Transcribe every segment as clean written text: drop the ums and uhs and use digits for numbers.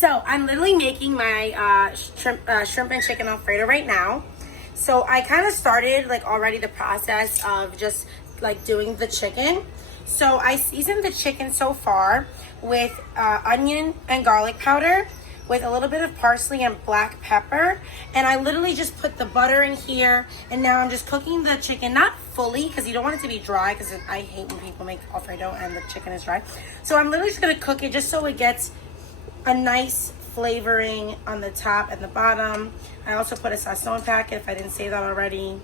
So I'm literally making my shrimp and chicken Alfredo right now. So I kind of started like already the process of just like doing the chicken. So I seasoned the chicken so far with onion and garlic powder, with a little bit of parsley and black pepper. And I literally just put the butter in here, and now I'm just cooking the chicken, not fully because you don't want it to be dry, because I hate when people make Alfredo and the chicken is dry. So I'm literally just gonna cook it just so it gets a nice flavoring on the top and the bottom. I also put a Sazon packet if I didn't say that already.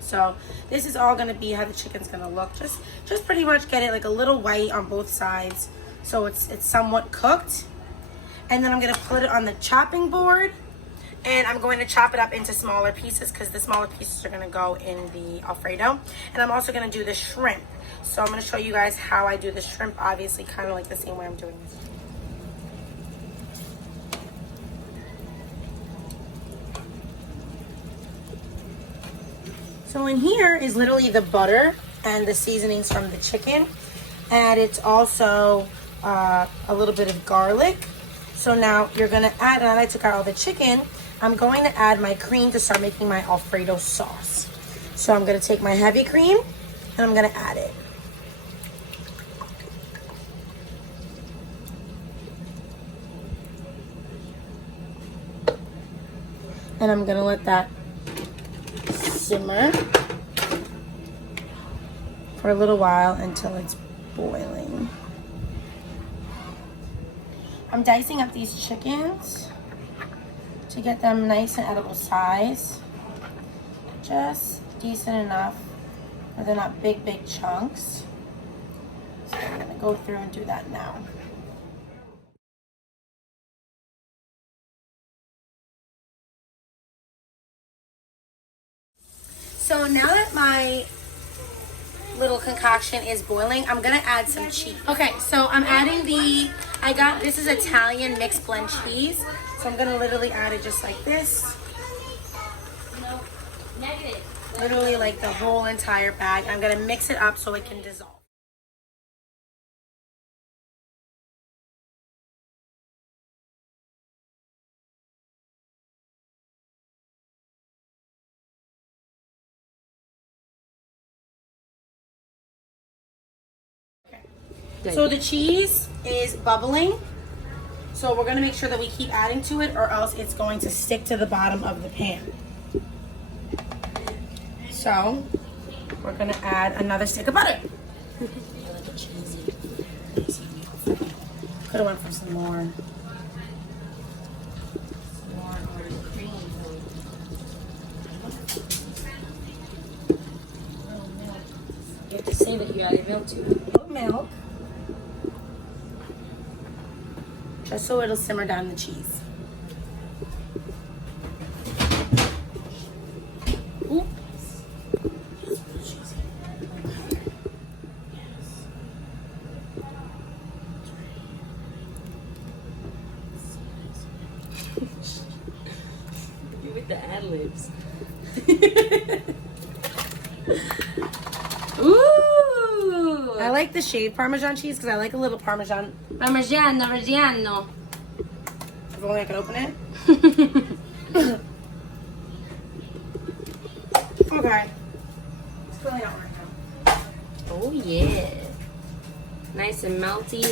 So this is all gonna be how the chicken's gonna look. Just pretty much get it like a little white on both sides, so it's somewhat cooked. And then I'm gonna put it on the chopping board, and I'm going to chop it up into smaller pieces because the smaller pieces are gonna go in the Alfredo. And I'm also gonna do the shrimp. So I'm gonna show you guys how I do the shrimp, obviously kind of like the same way I'm doing this. So in here is literally the butter and the seasonings from the chicken. And it's also a little bit of garlic. So now you're gonna add, now that I took out all the chicken, I'm going to add my cream to start making my Alfredo sauce. So I'm gonna take my heavy cream and I'm gonna add it. And I'm gonna let that simmer for a little while until it's boiling. I'm dicing up these chickens to get them nice and edible size. Just decent enough where they're not big chunks. So I'm gonna go through and do that now. So now that my little concoction is boiling, I'm gonna add some cheese. Okay, so I'm adding this is Italian mixed blend cheese. So I'm gonna literally add it just like this. Literally like the whole entire bag. I'm gonna mix it up so it can dissolve. So the cheese is bubbling. So we're gonna make sure that we keep adding to it, or else it's going to stick to the bottom of the pan. So we're gonna add another stick of butter. Could have went for some more. You have to say that you added milk to it. Milk. Just so it'll simmer down the cheese. Ooh. You with the ad-libs. Ooh! I like the shaved Parmesan cheese because I like a little Parmesan. Parmigiano. If only I could open it. Okay. It's really not working out. Oh yeah. Nice and melty.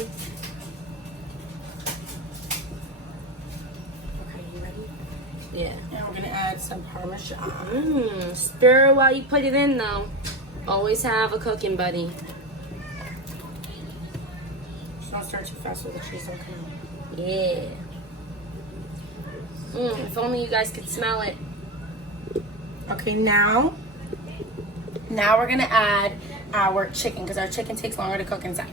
Okay, you ready? Yeah. And we're gonna add some Parmesan. Stir while you put it in though. Always have a cooking buddy. Just don't stir too fast so the cheese don't come out. Yeah. If only you guys could smell it. Okay, now we're gonna add our chicken because our chicken takes longer to cook inside.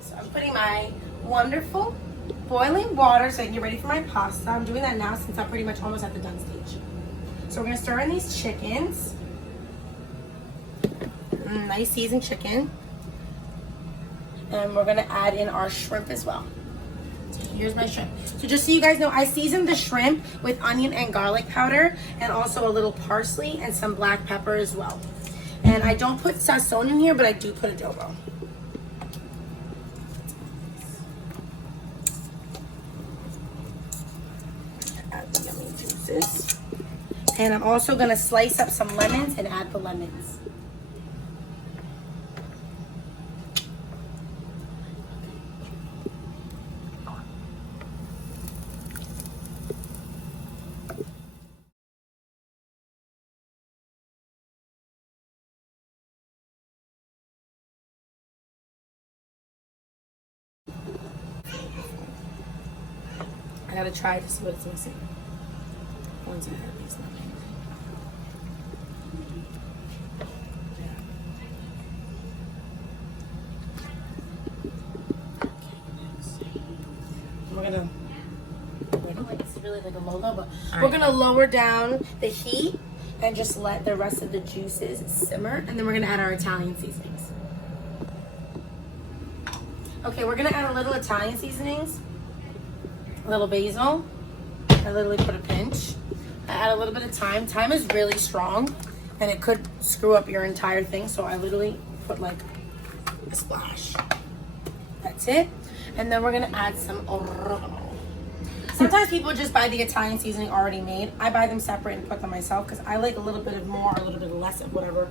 So I'm putting my wonderful boiling water so I can get ready for my pasta. I'm doing that now since I'm pretty much almost at the done stage. So we're gonna stir in these chickens. Nice seasoned chicken. And we're gonna add in our shrimp as well. Here's my shrimp. So just so you guys know, I seasoned the shrimp with onion and garlic powder and also a little parsley and some black pepper as well. And I don't put Sazon in here, but I do put adobo. Add the yummy juices. And I'm also gonna slice up some lemons and add the lemons. I gotta try to see what it's missing. Once I have these lemons. We're gonna, I don't like this is really like a low, but we're gonna lower down the heat and just let the rest of the juices simmer, and then we're gonna add our Italian seasonings. Okay, we're gonna add a little Italian seasonings, a little basil. I literally put a pinch. I add a little bit of thyme. Thyme is really strong, and it could screw up your entire thing, so I literally put like a splash. That's it. And then we're gonna add some oregano. Sometimes people just buy the Italian seasoning already made. I buy them separate and put them myself because I like a little bit of more, a little bit less of whatever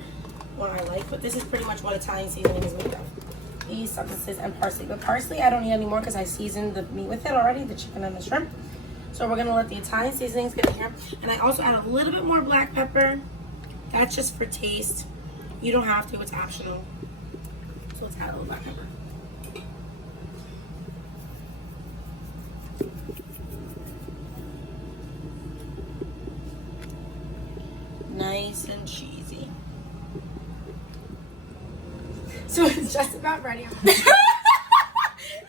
one I like. But this is pretty much what Italian seasoning is made of. These substances and parsley. But parsley I don't need anymore because I seasoned the meat with it already, the chicken and the shrimp. So we're gonna let the Italian seasonings get in here. And I also add a little bit more black pepper. That's just for taste. You don't have to, it's optional. So let's add a little black pepper. Nice and cheesy. So it's just about ready.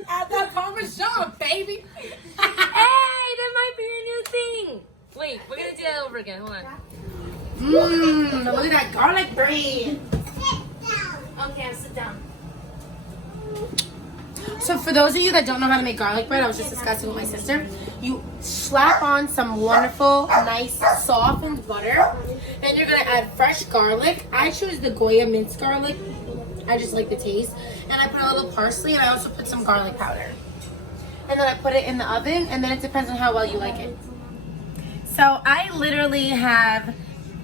Add that Parmesan, baby. Hey, that might be your new thing. Wait, we're gonna do that over again. Hold on. Mmm, look at that garlic bread. Okay, I'll sit down. So for those of you that don't know how to make garlic bread, I was just discussing with my sister. You slap on some wonderful, nice, softened butter. Then you're gonna add fresh garlic. I choose the Goya minced garlic. I just like the taste. And I put a little parsley, and I also put some garlic powder. And then I put it in the oven, and then it depends on how well you like it. So I literally have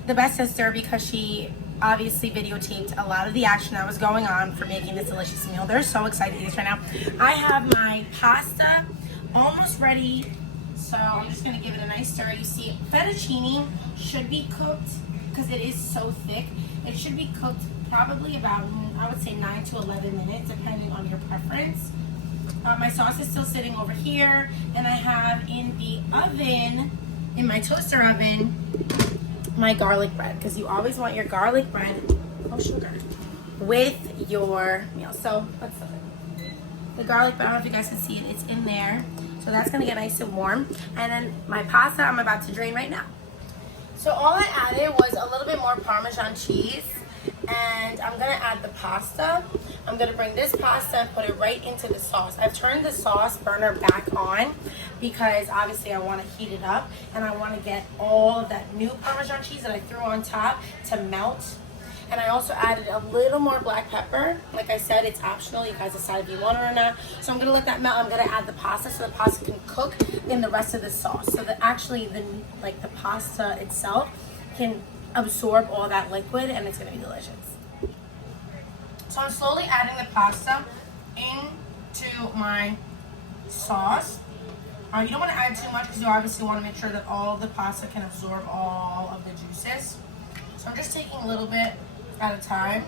the best sister because she obviously videotaped a lot of the action that was going on for making this delicious meal. They're so excited to eat this right now. I have my pasta almost ready, so I'm just gonna give it a nice stir. You see, fettuccine should be cooked because it is so thick. It should be cooked probably about, I would say 9 to 11 minutes, depending on your preference. My sauce is still sitting over here, and I have in the oven, in my toaster oven, my garlic bread, because you always want your garlic bread, oh sugar, with your meal. So let's look. The garlic bread, I don't know if you guys can see it, it's in there. So that's gonna get nice and warm. And then my pasta I'm about to drain right now. So all I added was a little bit more Parmesan cheese, and I'm gonna add the pasta. I'm gonna bring this pasta and put it right into the sauce. I've turned the sauce burner back on because obviously I wanna heat it up, and I wanna get all of that new Parmesan cheese that I threw on top to melt. And I also added a little more black pepper. Like I said, it's optional. You guys decide if you want it or not. So I'm gonna let that melt. I'm gonna add the pasta so the pasta can cook in the rest of the sauce. So that actually the pasta itself can absorb all that liquid, and it's gonna be delicious. So I'm slowly adding the pasta into my sauce. You don't want to add too much because you obviously want to make sure that all of the pasta can absorb all of the juices. So I'm just taking a little bit at a time.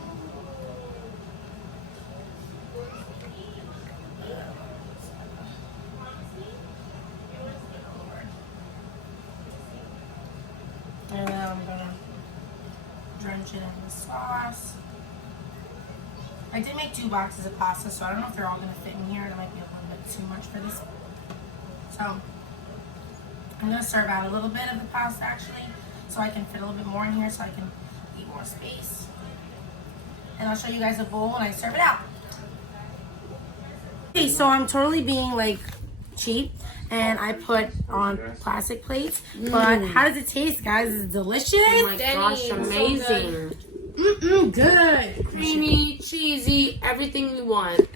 And then I'm gonna drench it in the sauce. I did make 2 boxes of pasta, so I don't know if they're all gonna fit in here. It might be a little bit too much for this. So I'm gonna serve out a little bit of the pasta actually, so I can fit a little bit more in here so I can leave more space. And I'll show you guys a bowl when I serve it out. Okay, so I'm totally being like cheap, and I put on plastic plates. But how does it taste, guys? Is it delicious? Oh my gosh, amazing. Good. Creamy, cheesy, everything we want.